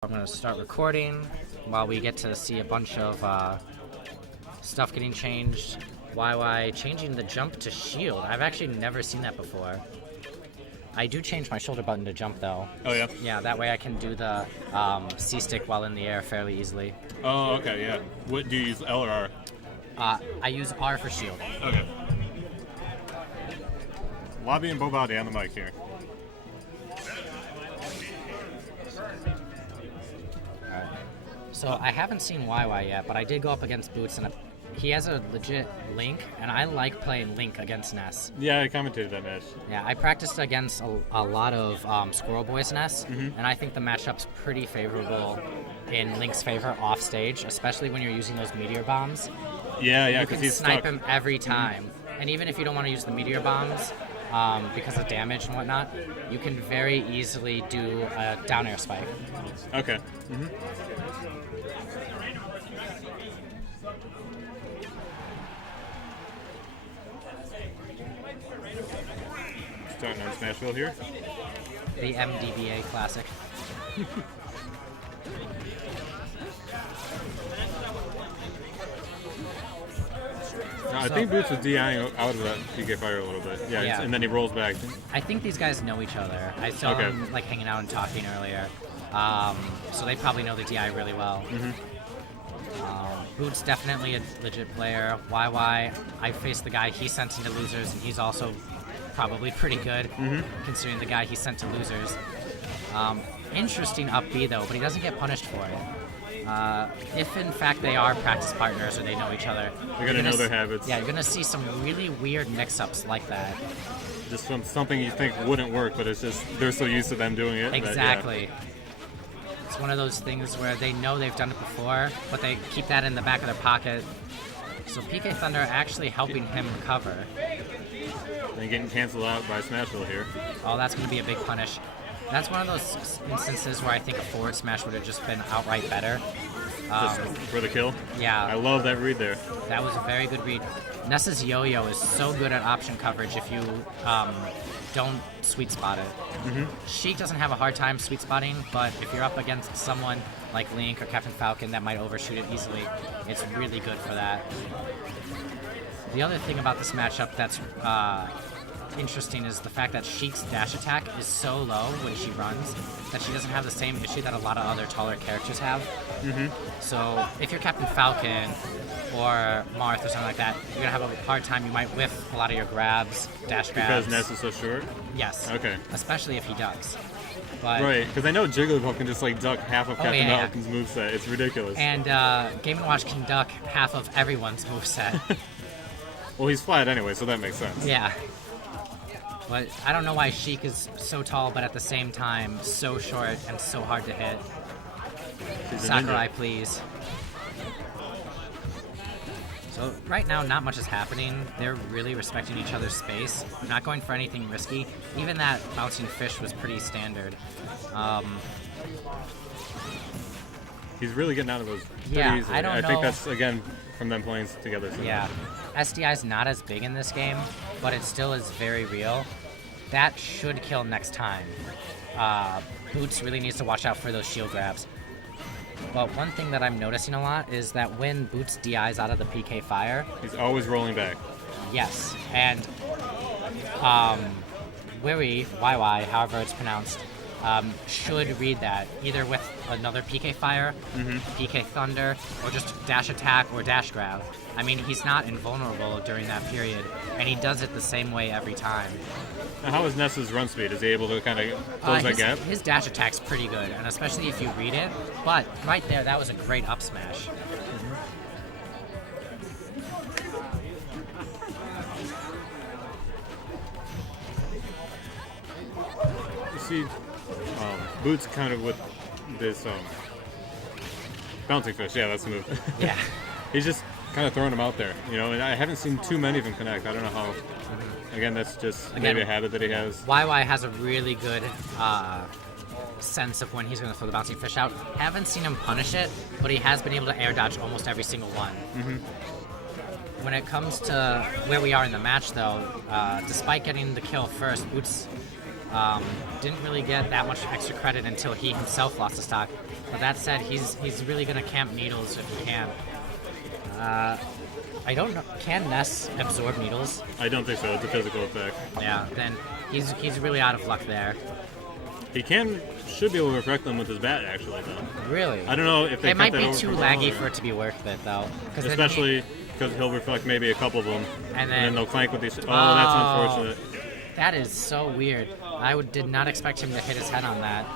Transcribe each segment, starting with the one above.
I'm going to start recording while we get to see a bunch of stuff getting changed. YY changing the jump to shield. I've actually never seen that before. I do change my shoulder button to jump though. Oh yeah? Yeah, that way I can do the C-stick while in the air fairly easily. Oh, okay, yeah. What do you use, L or R? I use R for shield. Okay. Lobby and Bobadi on the mic here. So I haven't seen YY yet, but I did go up against Bootz, and he has a legit Link, and I like playing Link against Ness. Yeah, I commentated that match. Yeah, I practiced against a lot of Squirrel Boy's Ness, and I think the matchup's pretty favorable in Link's favor off stage, especially when you're using those meteor bombs. Yeah, you because can he's snipe stuck. him every time, and even if you don't want to use the meteor bombs because of damage and whatnot, you can very easily do a down air spike. Okay. Starting on Smashville here. The MDBA classic. No, I think Bootz was DIing out of that PK fire a little bit. Yeah. And then he rolls back. I think these guys know each other. I saw them like hanging out and talking earlier. So they probably know the DI really well. Bootz definitely a legit player. YY, I faced the guy he sent into losers, and he's also probably pretty good considering the guy he sent to losers. Interesting up B though, but he doesn't get punished for it. If in fact they are practice partners or they know each other, You're gonna know their habits. Yeah, you're gonna see some really weird mix-ups like that. Just from something you think wouldn't work, but it's just they're so used to them doing it. Exactly. That, It's one of those things where they know they've done it before, but they keep that in the back of their pocket. So PK Thunder actually helping him recover. And getting canceled out by Smashville here. Oh, that's going to be a big punish. That's one of those instances where I think a forward smash would have just been outright better. Just for the kill? Yeah. I love that read there. That was a very good read. Ness's yo-yo is so good at option coverage if you don't sweet spot it. Sheik doesn't have a hard time sweet spotting, but if you're up against someone like Link or Captain Falcon that might overshoot it easily, it's really good for that. The other thing about this matchup that's interesting is the fact that Sheik's dash attack is so low when she runs that she doesn't have the same issue that a lot of other taller characters have. So if you're Captain Falcon or Marth or something like that, you're gonna have a hard time. You might whiff a lot of your grabs, dash grabs. Because Ness is so short? Yes. Okay. Especially if he ducks. But right, because I know Jigglypuff can just like duck half of Captain Falcon's moveset. It's ridiculous. And Game & Watch can duck half of everyone's moveset. Well, he's flat anyway, so that makes sense. Yeah. But I don't know why Sheik is so tall, but at the same time, so short and so hard to hit. Sakurai, please. So right now, not much is happening. They're really respecting each other's space. Not going for anything risky. Even that bouncing fish was pretty standard. He's really getting out of those pretty easily. I think that's, again, from them playing together. So yeah. SDI is not as big in this game, but it still is very real. That should kill next time. Bootz really needs to watch out for those shield grabs. But one thing that I'm noticing a lot is that when Bootz DIs out of the PK fire, he's always rolling back. Yes, and wywy, YY, however it's pronounced, should read that either with another PK fire, PK thunder, or just dash attack or dash grab. I mean, he's not invulnerable during that period, and he does it the same way every time. Now, how is Ness's run speed? Is he able to kind of close that gap? His dash attack's pretty good, and especially if you read it. But right there, that was a great up smash. You see Bootz kind of with this bouncing fish. Yeah, that's the move. Yeah. He's just kind of throwing them out there, you know, and I haven't seen too many of them connect. I don't know how. Again, that's just maybe a habit that he has. YY has a really good sense of when he's going to throw the bouncing fish out. Haven't seen him punish it, but he has been able to air dodge almost every single one. When it comes to where we are in the match, though, despite getting the kill first, Bootz Didn't really get that much extra credit until he himself lost the stock. But that said, he's really going to camp needles if he can. I don't know. Can Ness absorb needles? I don't think so. It's a physical effect. Yeah, then he's really out of luck there. He should be able to reflect them with his bat, actually, though. Really? I don't know if they It might kept that be too over laggy or- for it to be worth it, though. Especially because he'll reflect maybe a couple of them, And then then- they'll clank with these. Oh, that's unfortunate. That is so weird. Did not expect him to hit his head on that,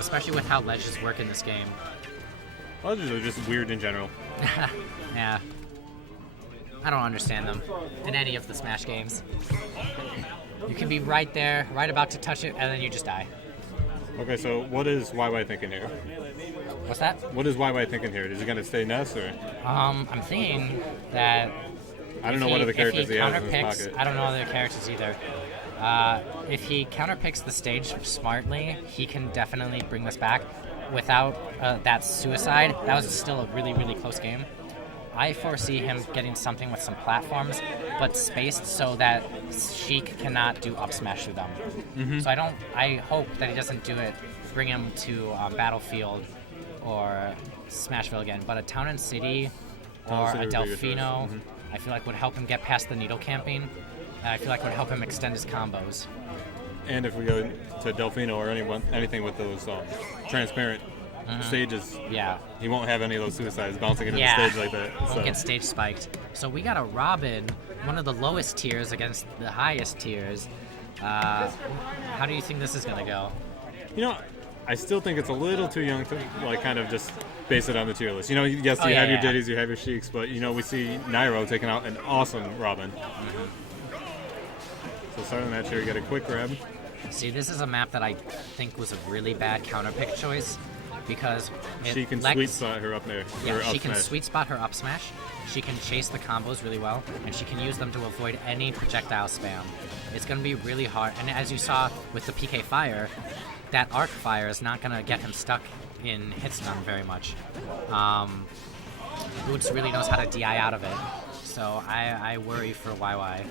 especially with how ledges work in this game. Ledges are just weird in general. Yeah. I don't understand them in any of the Smash games. You can be right there, right about to touch it, and then you just die. Okay, so what is YY thinking here? What's that? What is YY thinking here? Is he going to stay Ness or? I'm thinking that I don't know what other characters he has in his counterpicks, pocket. I don't know other characters either. If he counterpicks the stage smartly, he can definitely bring this back. Without that suicide, that was still a really, really close game. I foresee him getting something with some platforms, but spaced so that Sheik cannot do up smash through them. Mm-hmm. So I hope that he doesn't do it, bring him to Battlefield or Smashville again. But a Town and City or City a would be a good choice. Delfino, Mhm. I feel like would help him get past the needle camping. I feel like would help him extend his combos. And if we go to Delfino or anything with those transparent stages, Yeah. he won't have any of those suicides bouncing into Yeah. the stage like that. Won't So. get stage spiked. So we got a Robin, one of the lowest tiers against the highest tiers. How do you think this is gonna go? You know, I still think it's a little too young to kind of just base it on the tier list. You know, yes, Oh, you yeah, have your yeah. Diddies, you have your Sheiks, but we see Nairo taking out an awesome Robin. So starting that tier, you get a quick grab. See, this is a map that I think was a really bad counter pick choice because She can sweet spot her up there. Yeah, or up she can smash. sweet spot her up smash. She can chase the combos really well, and she can use them to avoid any projectile spam. It's going to be really hard. And as you saw with the PK Fire, that arc fire is not going to get him stuck in hit stun very much. Bootz really knows how to DI out of it, so I worry for YY.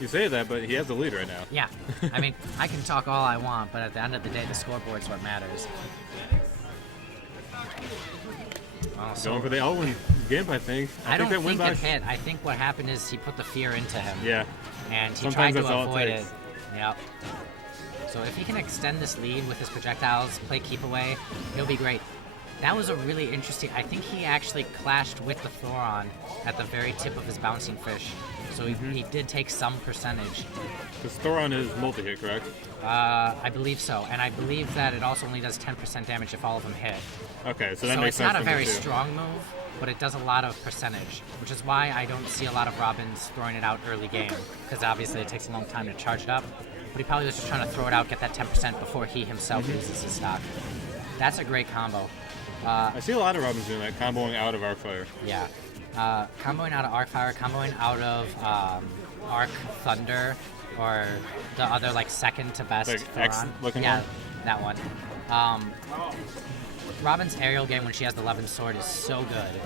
You say that, but he has the lead right now. Yeah, I mean, I can talk all I want, but at the end of the day, the scoreboard's what matters. Oh, so Going for the L1 gimp, I think. I don't that win think it box. hit. I think what happened is he put the fear into him. Yeah. And he Sometimes tried that's to all it avoid it. takes. Yep. So if he can extend this lead with his projectiles, play keep away, he'll be great. That was a really interesting. I think he actually clashed with the Thoron at the very tip of his bouncing fish. So he did take some percentage. Because Thoron is multi-hit, correct? I believe so. And I believe that it also only does 10% damage if all of them hit. Okay, so that So makes it's sense. not a for me, very too. strong move, but it does a lot of percentage, which is why I don't see a lot of Robins throwing it out early game, because obviously it takes a long time to charge it up. But he probably was just trying to throw it out, get that 10% before he himself loses his stock. That's a great combo. I see a lot of Robins doing that, comboing out of Arcfire. Yeah. Comboing out of Arcfire, comboing out of Arc Thunder, or the other second to best Like X Thoron. looking yeah, one? that one. Robin's aerial game when she has the Levin sword is so good.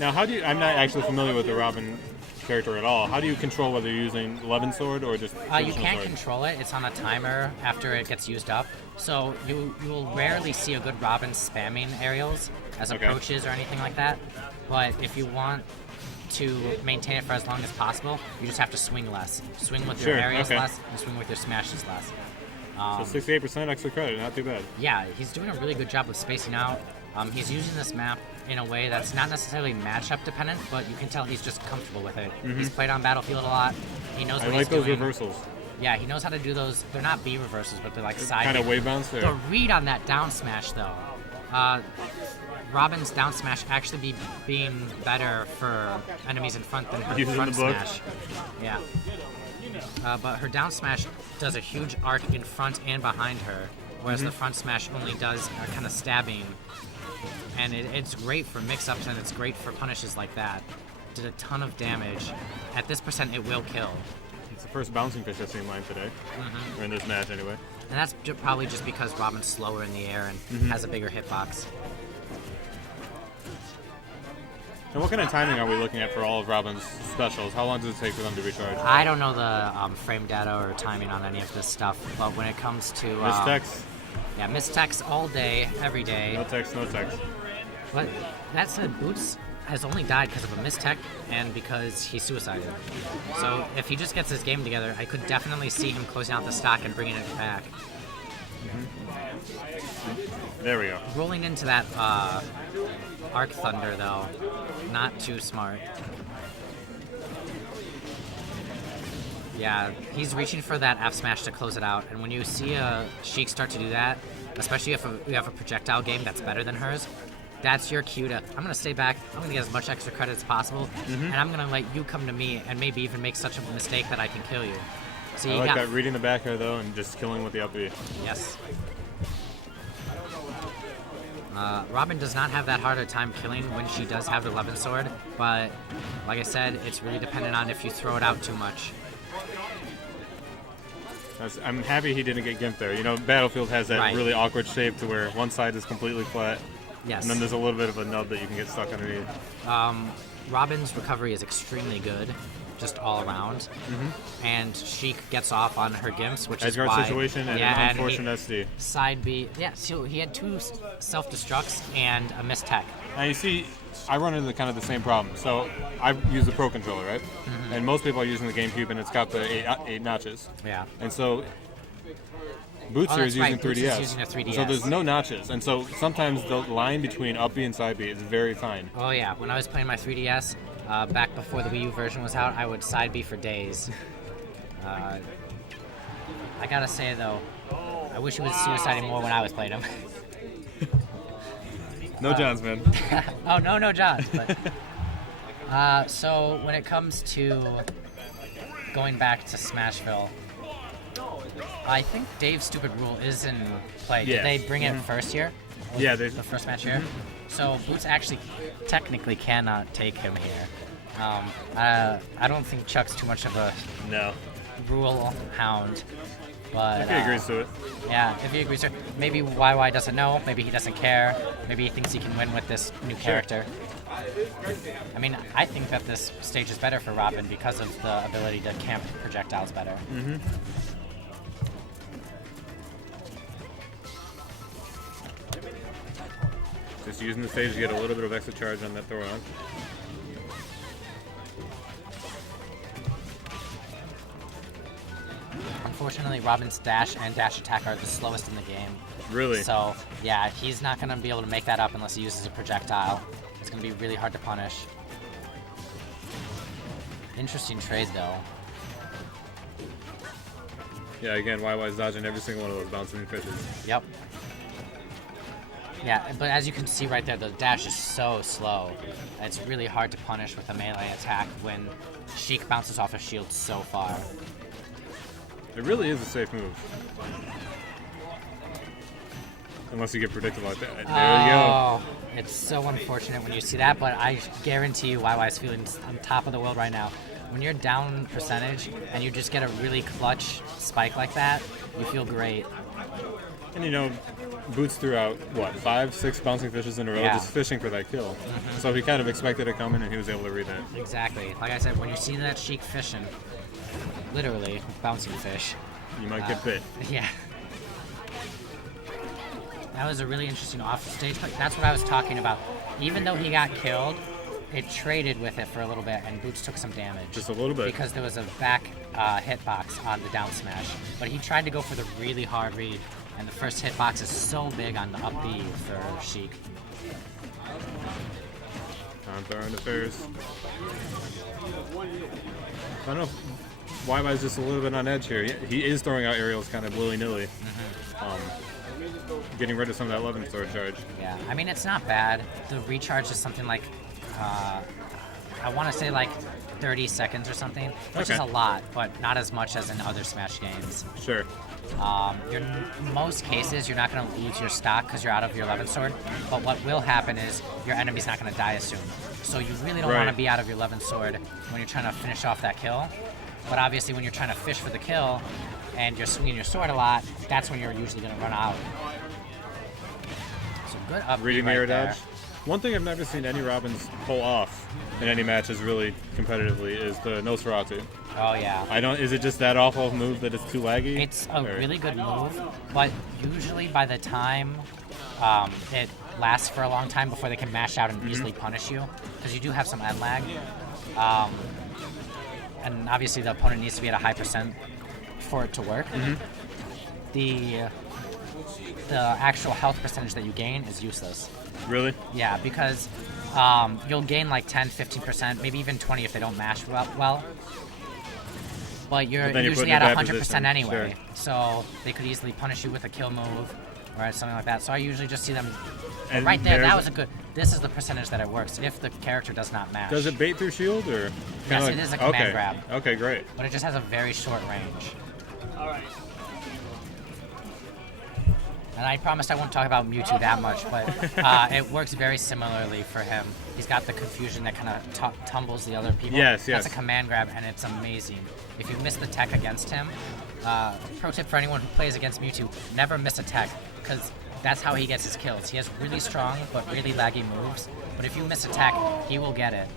Now, I'm not actually familiar with the Robin character at all. How do you control whether you're using Levin Sword or just You traditional can't sword? control it. It's on a timer after it gets used up. So you will rarely see a good Robin spamming aerials as Okay. approaches or anything like that. But if you want to maintain it for as long as possible, you just have to swing less. Swing with your Sure, aerials okay. less, and swing with your smashes less. So 68% extra credit, not too bad. Yeah, he's doing a really good job of spacing out. He's using this map in a way that's not necessarily matchup dependent, but you can tell he's just comfortable with it. He's played on Battlefield a lot. He knows I what like he's those doing. reversals. Yeah, he knows how to do those. They're not B reversals, but they're like side. Kind of B. wave bounce The there. read on that down smash, though. Robin's down smash actually being better for enemies in front than her Using front the book. smash. Yeah. But her down smash does a huge arc in front and behind her, whereas the front smash only does a kind of stabbing. And it's great for mix-ups, and it's great for punishes like that. Did a ton of damage. At this percent, it will kill. It's the first bouncing fish I've seen live today. Or in this match, anyway. And that's probably just because Robin's slower in the air and has a bigger hitbox. And what kind of timing are we looking at for all of Robin's specials? How long does it take for them to recharge? I don't know the frame data or timing on any of this stuff, but when it comes to... Mistex? Yeah, mistex all day, every day. No text, no text. But that said, Bootz has only died because of a mistech and because he suicided. So if he just gets his game together, I could definitely see him closing out the stock and bringing it back. There we go. Rolling into that Arc Thunder, though, not too smart. Yeah, he's reaching for that F smash to close it out, and when you see a Sheik start to do that, especially if you have a projectile game that's better than hers, that's your cue to, I'm going to stay back, I'm going to get as much extra credit as possible, and I'm going to let you come to me and maybe even make such a mistake that I can kill you. So I like that, reading the back air, though, and just killing with the up B. Yes. Robin does not have that hard a time killing when she does have the 11 sword, but like I said, it's really dependent on if you throw it out too much. I'm happy he didn't get gimped there. You know, Battlefield has that really awkward shape to where one side is completely flat. Yes. And then there's a little bit of a nub that you can get stuck underneath. Robin's recovery is extremely good, just all around. And Sheik gets off on her gimps, which is why... situation and an unfortunate SD. Side B. Yeah, so he had 2 self-destructs and a mistech. Now you see, I run into kind of the same problem. So I use the Pro Controller, right? And most people are using the GameCube, and it's got the 8 notches. Yeah. And so Bootz here is using 3DS. Bootz is using a 3DS. So there's no notches, and so sometimes the line between up B and side B is very fine. Oh yeah, when I was playing my 3DS, back before the Wii U version was out, I would side B for days. I gotta say though, I wish he was suiciding more when I was playing him. No Johns, man. Oh, no Johns. But, so when it comes to going back to Smashville, I think Dave's stupid rule is in play. Yeah. Did they bring it first here? Yeah, the first match here. So Bootz actually technically cannot take him here. I don't think Chuck's too much of a rule hound. But, if he agrees to it. Yeah, if he agrees to it. Maybe YY doesn't know. Maybe he doesn't care. Maybe he thinks he can win with this new character. I mean, I think that this stage is better for Robin because of the ability to camp projectiles better. Just using the stage to get a little bit of extra charge on that throw on. Unfortunately, Robin's dash and dash attack are the slowest in the game. Really? So, yeah, he's not going to be able to make that up unless he uses a projectile. It's going to be really hard to punish. Interesting trade, though. Yeah, again, YY's dodging every single one of those bouncing fishes. Yep. Yeah, but as you can see right there, the dash is so slow. It's really hard to punish with a melee attack when Sheik bounces off a shield so far. It really is a safe move. Unless you get predicted like that. There you go. It's so unfortunate when you see that, but I guarantee you YY's feeling on top of the world right now. When you're down percentage and you just get a really clutch spike like that, you feel great. And you know, Bootz threw out, 5, 6 bouncing fishes in a row, just fishing for that kill. So he kind of expected it coming, and he was able to read that. Exactly. Like I said, when you see that Sheik fishing, literally, bouncing fish. You might get bit. Yeah. That was a really interesting off-stage fight. That's what I was talking about. Even though he got killed, it traded with it for a little bit, and Bootz took some damage. Just a little bit. Because there was a back hitbox on the down smash. But he tried to go for the really hard read, and the first hitbox is so big on the up B for Sheik. On throwing affairs. I don't know if YY's just a little bit on edge here. He is throwing out aerials kind of willy-nilly. Getting rid of some of that 11 sword charge. Yeah, I mean, it's not bad. The recharge is something like, I want to say like 30 seconds or something, which is a lot, but not as much as in other Smash games. Sure. In most cases, you're not going to lose your stock because you're out of your 11 sword, but what will happen is your enemy's not going to die as soon. So you really don't want to be out of your 11 sword when you're trying to finish off that kill. But obviously, when you're trying to fish for the kill and you're swinging your sword a lot, that's when you're usually going to run out. So good up reading right mirror there. dodge. One thing I've never seen any Robins pull off in any matches really competitively is the Nosferatu. Oh yeah. Is it just that awful move that it's too laggy? It's a really good move, but usually by the time it lasts for a long time before they can mash out and easily punish you, because you do have some end lag. And obviously the opponent needs to be at a high percent for it to work. The actual health percentage that you gain is useless. Really? Yeah, because you'll gain like 10, 15%, maybe even 20 if they don't mash well. But you're usually at 100% anyway, sure. So they could easily punish you with a kill move or something like that. So I usually just see them And right there. That was a good. This is the percentage that it works if the character does not mash. Does it bait through shield or? Yes, it is a command grab. Okay, great. But it just has a very short range. All right. And I promised I won't talk about Mewtwo that much, but it works very similarly for him. He's got the confusion that kind of tumbles the other people. Yes. That's a command grab, and it's amazing. If you miss the tech against him, pro tip for anyone who plays against Mewtwo, never miss a tech, because that's how he gets his kills. He has really strong but really laggy moves, but if you miss a tech, he will get it.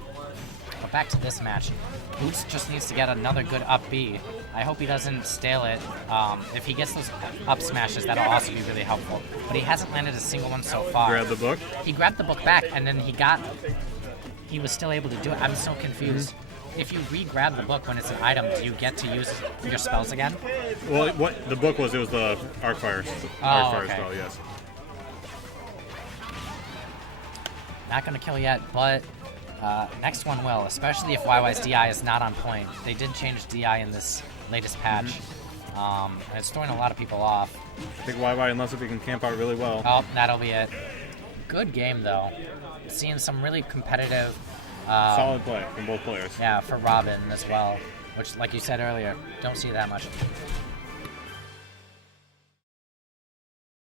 But back to this match. Bootz just needs to get another good up B. I hope he doesn't stale it. If he gets those up smashes, that'll also be really helpful. But he hasn't landed a single one so far. Grab the book? He grabbed the book back, and then he was still able to do it. I'm so confused. If you re-grab the book when it's an item, do you get to use your spells again? Well, what the book was, it was the Arcfire okay. spell, yes. Not going to kill yet, but next one will, especially if YY's DI is not on point. They did change DI in this latest patch, and it's throwing a lot of people off. I think YY, unless if he can camp out really well. Oh, that'll be it. Good game, though. Seeing some really competitive... solid play from both players. Yeah, for Robin as well, which, like you said earlier, don't see that much.